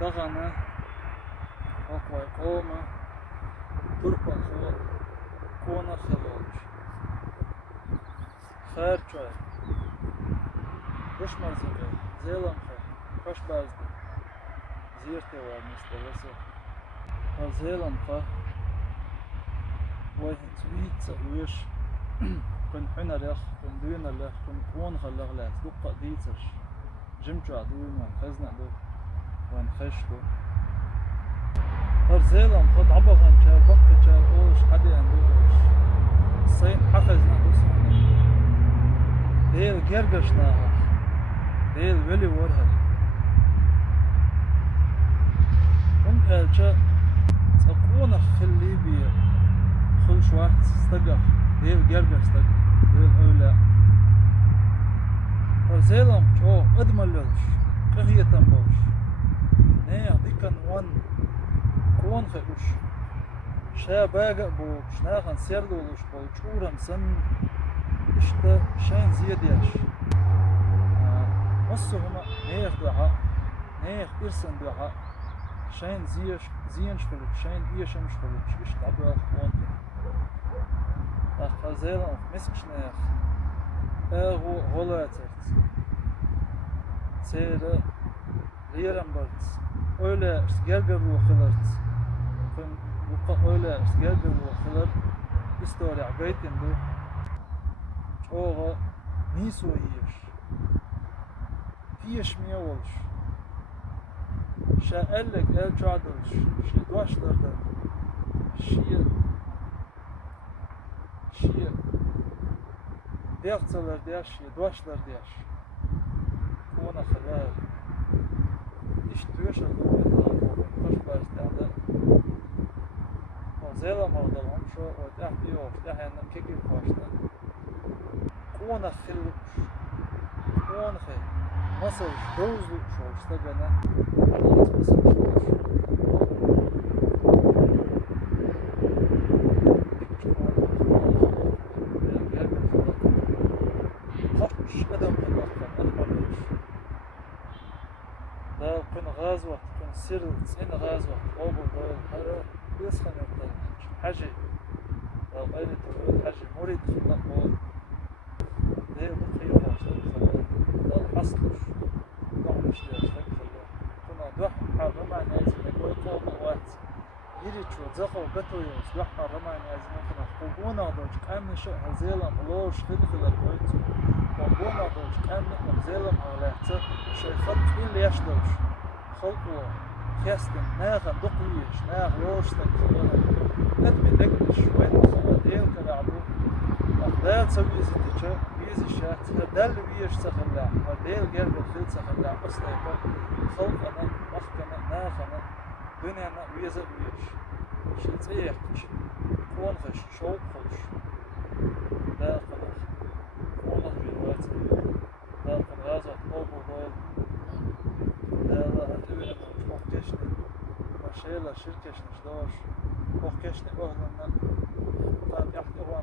dağana akvay kovma turpan hava kona hava olmuş. Her çay. Kış mazığı, zelam kay, kaş bazdı. Zirte var mestelesi. Ha zelam kay. Vay hitsa uyuş. Kun hünerek, kun düğünerek, kun kuon halaklar. Dukka diytsir. Jimca duyma, kazna du. Van khashdu. Har zelam kay abagan çay, bakka çay, oğuş hadi andu oğuş. Sayın hafızna dusuna. Değil gergeçna. Değil veli varha. Kun elçe takuna khilli bi khul şuat staga. Değil gergeçtak. Değil öyle. Zelam o admalloş. Qahiyatan boş. Ne ya dikan wan kon khuş. Şabaga bu şnahan serde oluş bu çuram sen işte şeyin ziyade yaş. Nasılhuma neyh daha neyh irsen daha şeyin ziyan şkulup şeyin iyeşem şkulup işte abu on. Zelam mesçne ya. Eğu golatet. Seyre liyeram bart. Öyle gerger ruhlar. Kun öyle gerger ruhlar. İstori abeytin bu. Çoğu niso yiyor. Fiyeş miye olur. Şaellek el çadırış. Duaşlarda. Şiye diyaksalar diyaş, duaşlar diyaş. Ona kadar iş duyuşa koş başladı. O zelam ordalam şu o tahti yok. Tahyanın kekil koştu. Ona khilluş. Ona khil. Nasıl dozlu şolsta gene. Nasıl غازوة كن سر سن غازوة أبو ضل هذا يسخن الضل حاجة لو قلت الحاجة مريد خلق مول ده بقي وصل خلاص ضل حصلش قام مش تشتك خلاص كنا دوح حرم عن نازل ويقوم وقت يريد شو زخو قتل يوم دوح حرم عن نازل كنا قبونا ضج كم شو هزيلا ملوش خلق الوقت قبونا ضج كم هزيلا ملوش شيء خط اللي يشدوش خلقه كاستن ناخن دقيش ناخ روشتك ندمي دقش وين خلاديل كنعبو أخدال سوي زيتشا بيزي شات هدال ويش سخلا هدال قلب الخيل سخلا أصلا خلقنا مخنا ناخنا دنيانا ويزا ويش شلتيح كون خش شوق خش داقنا كون خش داقنا غازة أبو ضال Şeyler şirkeşmiş doğuş. O keşne öğlenden tam yaptı o